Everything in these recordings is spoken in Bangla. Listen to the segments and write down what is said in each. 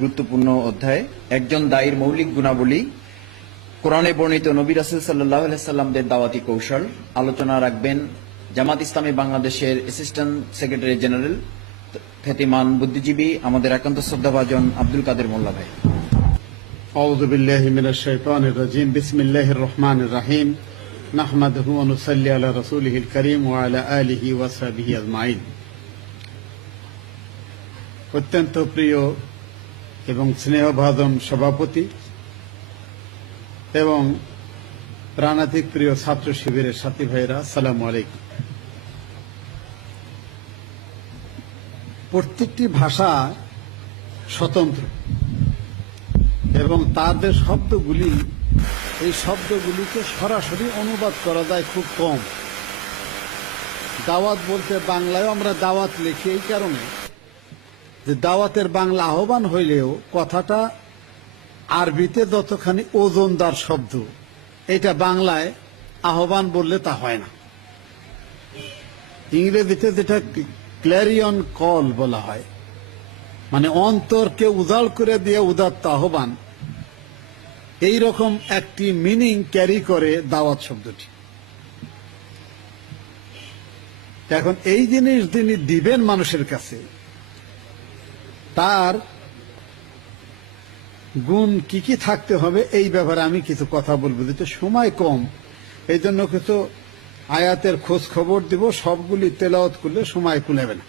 গুরুত্বপূর্ণ অধ্যায় একজন দায়ীর মৌলিক গুণাবলী, কোরআনে বর্ণিত নবী রাসূল সাল্লাল্লাহু আলাইহি সাল্লামদের দাওয়াতি কৌশল। আলোচনা রাখবেন জামাত ইসলামী বাংলাদেশের অ্যাসিস্ট্যান্ট সেক্রেটারি জেনারেল খ্যাতিমান বুদ্ধিজীবী আমাদের একান্ত শ্রদ্ধাভাজন আব্দুল কাদের মোল্লা ভাই। আউযু বিল্লাহি মিনাশ শাইতানির রাজিম। বিসমিল্লাহির রহমানির রহিম। নাহমাদুহু ওয়া নুসাল্লি আলা রাসূলিহিল কারীম ওয়া আলা আলিহি ওয়া সাহবিহি আজমাইন। অত্যন্ত প্রিয় এবং স্নেহভাজন সভাপতি এবং প্রাণাতিক প্রিয় ছাত্র শিবিরের সাথী ভাইরা, আসসালামু আলাইকুম। প্রত্যেকটি ভাষা স্বতন্ত্র এবং তাদের শব্দগুলি, এই শব্দগুলিকে সরাসরি অনুবাদ করা যায় খুব কম। দাওয়াত বলতে বাংলায় আমরা দাওয়াত লিখি এই কারণে যে দাওয়াতের বাংলা আহ্বান হইলেও কথাটা আরবিতে যতখানি ওজনদার শব্দ, এটা বাংলায় আহ্বান বললে তা হয় না। ইংরেজিতে যেটা ক্ল্যারিয়ন কল বলা হয়, মানে অন্তরকে উজাড় করে দিয়ে উদাত্ত আহ্বান, এই রকম একটি মিনিং ক্যারি করে দাওয়াত শব্দটি। এখন এই জিনিস যিনি দিবেন মানুষের কাছে, তার গুণ কি কি থাকতে হবে এই ব্যাপারে আমি কিছু কথা বলবো। যেহেতু সময় কম, এই জন্য কিছু আয়াতের খোঁজ খবর দিব, সবগুলি তেলাওয়াত করলে সময় কুলাবে না।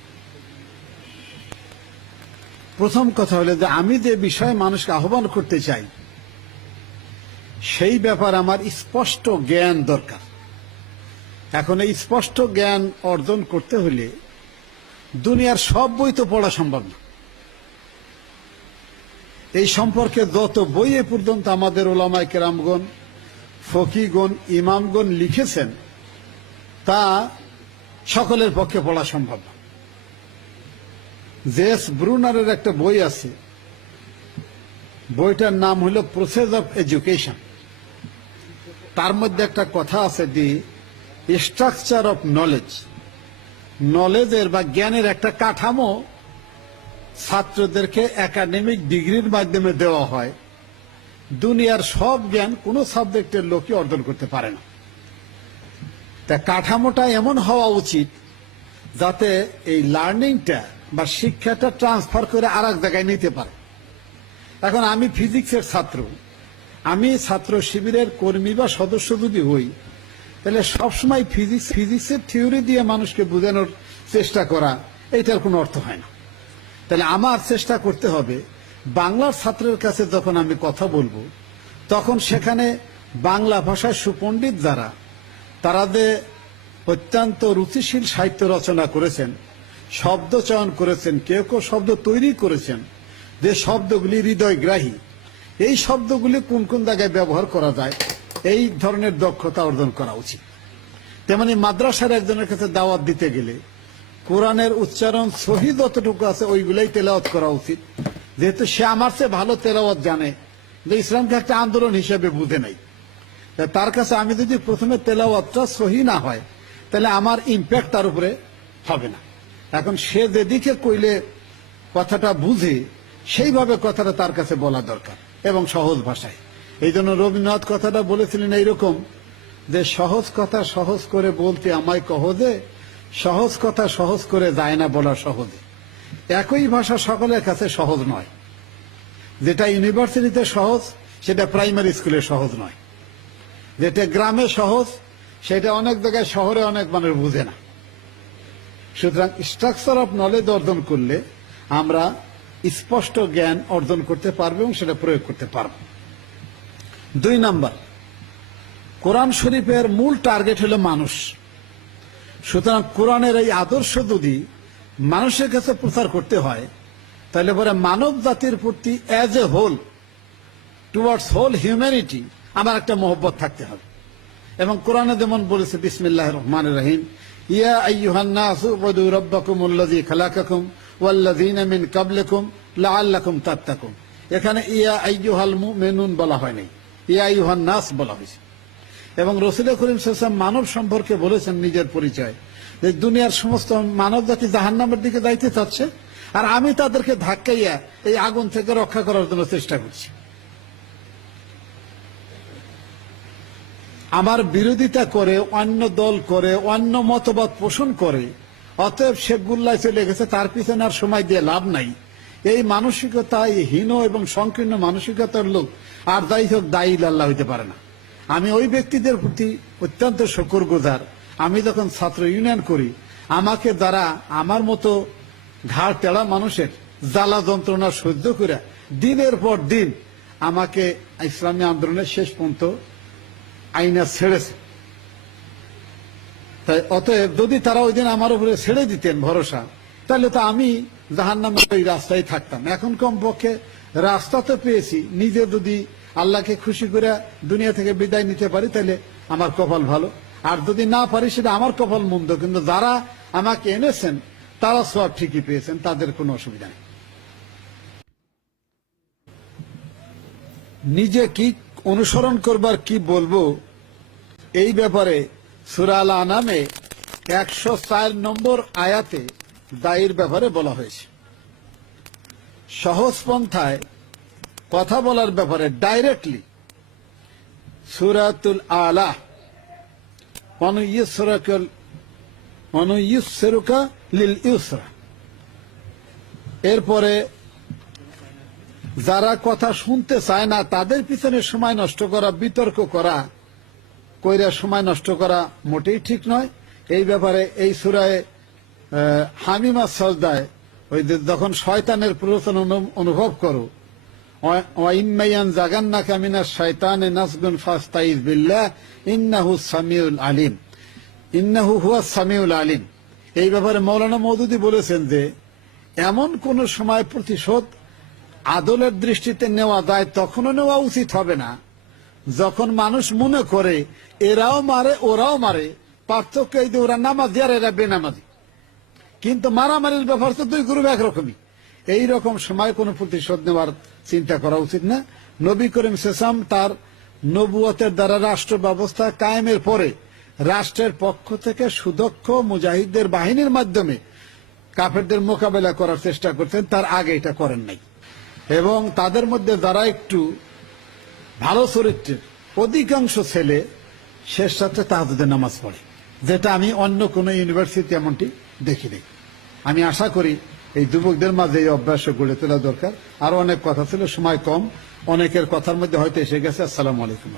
প্রথম কথা হলো যে আমি যে বিষয়ে মানুষকে আহ্বান করতে চাই সেই ব্যাপার আমার স্পষ্ট জ্ঞান দরকার। এখন এই স্পষ্ট জ্ঞান অর্জন করতে হলে দুনিয়ার সব বই তো পড়া সম্ভব না। এই সম্পর্কে যত বই এ পর্যন্ত আমাদের ওলামায়ে কেরামগণ, ফকিগণ, ইমামগণ লিখেছেন তা সকলের পক্ষে পড়া সম্ভব না। জেস ব্রুনারের একটা বই আছে, বইটার নাম হলো প্রসেস অফ এডুকেশন। তার মধ্যে একটা কথা আছে, দি স্ট্রাকচার অফ নলেজ। নলেজের বা জ্ঞানের একটা কাঠামো ছাত্রদেরকে একাডেমিক ডিগ্রির মাধ্যমে দেওয়া হয়। দুনিয়ার সব জ্ঞান কোন সাবজেক্টের লোকই অর্জন করতে পারে না। তা কাঠামোটা এমন হওয়া উচিত যাতে এই লার্নিংটা বা শিক্ষাটা ট্রান্সফার করে আর এক জায়গায় নিতে পারে। এখন আমি ফিজিক্সের ছাত্র, আমি ছাত্র শিবিরের কর্মী বা সদস্য যদি হই, তাহলে সবসময় ফিজিক্সের থিওরি দিয়ে মানুষকে বোঝানোর চেষ্টা করা, এইটার কোনো অর্থ হয় না। তাহলে আমার চেষ্টা করতে হবে বাংলার ছাত্রের কাছে যখন আমি কথা বলবো, তখন সেখানে বাংলা ভাষায় সুপণ্ডিত যারা, তারা যে অত্যন্ত রুচিশীল সাহিত্য রচনা করেছেন, শব্দ চয়ন করেছেন, কেউ কেউ শব্দ তৈরি করেছেন, যে শব্দগুলি হৃদয়গ্রাহী, এই শব্দগুলি কোন কোন জায়গায় ব্যবহার করা যায়, এই ধরনের দক্ষতা অর্জন করা উচিত। তেমনি মাদ্রাসার একজনের কাছে দাওয়াত দিতে গেলে কোরআনের উচ্চারণ সহি যতটুকু আছে ওইগুলাই তেলাওয়াত করা উচিত, যেহেতু সে আমার চেয়ে ভালো তেলাওয়াত জানে, যে ইসলামকে একটা আন্দোলন হিসেবে বুঝে নাই। তার কাছে আমি যদি প্রথমে তেলাওয়াতটা সহি না হয়, তাহলে আমার ইম্প্যাক্ট তার উপরে হবে না। এখন সে যেদিকে কইলে কথাটা বুঝে, সেইভাবে কথাটা তার কাছে বলা দরকার এবং সহজ ভাষায়। এই জন্য রবীন্দ্রনাথ কথাটা বলেছিলেন এইরকম, যে সহজ কথা সহজ করে বলতে আমায় কহজে, সহজ কথা সহজ করে যায় না বলা সহজে। একই ভাষা সকলের কাছে সহজ নয়। যেটা ইউনিভার্সিটিতে সহজ, সেটা প্রাইমারি স্কুলে সহজ নয়। যেটা গ্রামে সহজ, সেটা অনেক জায়গায় শহরে অনেক মানুষ বুঝে না। সুতরাং স্ট্রাকচার অফ নলেজ অর্জন করলে আমরা স্পষ্ট জ্ঞান অর্জন করতে পারবো এবং সেটা প্রয়োগ করতে পারব। 2 নাম্বার, কোরআন শরীফের মূল টার্গেট হলো মানুষ। সুতরাং কোরআনের এই আদর্শ যদি মানুষের কাছে প্রচার করতে হয়, তাহলে পরে মানব জাতির প্রতি as a whole, towards whole humanity, আমার একটা মহব্বত থাকতে হবে। এবং কোরআনে যেমন বলেছে, বিসমিল্লাহির রহমানির রহিম, ইয়া আইয়ুহান নাসু উবুদু রাব্বাকুমুল্লাযী খালাকাকুম ওয়াল্লাযীনা মিন ক্বাবলিকুম লাআল্লাকুম তাত্তাকুন। এখানে ইয়া আইয়ুহাল মুমিনুন বলা হয়নি, ইয়া আইয়ুহান নাস বলা হয়েছে। এবং রাসূল করিম সাল্লাল্লাহু আলাইহি ওয়াসাল্লাম মানব সম্পর্কে বলেছেন নিজের পরিচয়, যে দুনিয়ার সমস্ত মানব জাতি জাহান্নামের দিকে যাইতে চাচ্ছে, আর আমি তাদেরকে ধাক্কাইয়া এই আগুন থেকে রক্ষা করার জন্য চেষ্টা করছি। আমার বিরোধিতা করে, অন্য দল করে, অন্য মতবাদ পোষণ করে, অতএব শেখ গুল্লায় চলে গেছে, তার পিছনে আর সময় দিয়ে লাভ নাই। এই মানসিকতায় হীন এবং সংকীর্ণ মানসিকতার লোক আর যাই হোক দায়ী আল্লাহ হইতে পারে না। আমি ওই ব্যক্তিদের প্রতি অত্যন্ত শুকরগুজার। আমি যখন ছাত্র ইউনিয়ন করি, আমাকে যারা আমার মতো ঘাড় টেড়া মানুষের জ্বালা যন্ত্রণা সহ্য করে দিনের পর দিন আমাকে ইসলামী আন্দোলনের শেষ পর্যন্ত আইনা ছেড়েছে। তাই অতএব যদি তারা ওই দিন আমার উপরে ছেড়ে দিতেন ভরসা, তাহলে তো আমি জাহান্নামের ওই রাস্তায় থাকতাম। এখন কমপক্ষে রাস্তা তো পেয়েছি, নিজে যদি আল্লাহকে খুশি করে দুনিয়া থেকে বিদায় নিতে পারি তাহলে আমার কপাল ভালো, আর যদি না পারি সেটা আমার কপাল মন্দ। কিন্তু যারা আমাকে এনেছেন তারা সব ঠিকই পেয়েছেন, তাদের কোনো অসুবিধা নেই। নিজে কি অনুসরণ করবার কি বলবো এই ব্যাপারে সূরা আল আনামে 104 নম্বর আয়াতে দায়ের ব্যাপারে বলা হয়েছে। সহজ পন্থায় কথা বলার ব্যাপারে ডাইরেক্টলি সূরাতুল আলা অনুইয়্যিসরুকা লিল ইউসরা, এরপরে যারা কথা শুনতে চায় না তাদের পিছনে সময় নষ্ট করা, বিতর্ক করা, কইরা সময় নষ্ট করা মোটেই ঠিক নয়। এই ব্যাপারে এই সূরায়ে হামিমা সাজদায় ওই যে যখন শয়তানের প্ররোচনা অনুভব করো, ওয়াইম্মায়ান জাগান্নাকা মিনাশ শাইতানি নাসগুন ফাস্তাইজ বিল্লাহ ইন্নাহু সামিউল আলিম, ইন্নাহু হুয়াস সামিউল আলিম। এই ব্যাপারে মৌলানা মওদুদী বলেছেন যে এমন কোন সময় প্রতিশোধ আদলের দৃষ্টিতে নেওয়া যায়, তখনও নেওয়া উচিত হবে না যখন মানুষ মনে করে এরাও মারে ওরাও মারে, পার্থক্য এই যে ওরা নামাজি আর এরা বেনামাজি, কিন্তু মারামারির ব্যাপার তো দুই গ্রুপ একরকমই। এইরকম সময় কোনো প্রতিশোধ নেওয়ার চিন্তা করা উচিত না। নবী করিম সাল্লাল্লাহু আলাইহি ওয়াসাল্লাম তার নবুয়তের দ্বারা রাষ্ট্র ব্যবস্থা কায়েমের পরে রাষ্ট্রের পক্ষ থেকে সুদক্ষ মুজাহিদদের বাহিনীর মাধ্যমে কাফেরদের মোকাবেলা করার চেষ্টা করতেন, তার আগে এটা করেন নাই। এবং তাদের মধ্যে যারা একটু ভালো চরিত্রের অধিকাংশ ছেলে শেষ রাত্রে তাহাজ্জুদের নামাজ পড়ে, যেটা আমি অন্য কোনো ইউনিভার্সিটি এমনটি দেখিনি। আমি আশা করি এই যুবকদের মাঝে এই অভ্যাস গড়ে তোলা দরকার। আরো অনেক কথা ছিল, সময় কম, অনেকের কথার মধ্যে হয়তো এসে গেছে। আসসালামু আলাইকুম।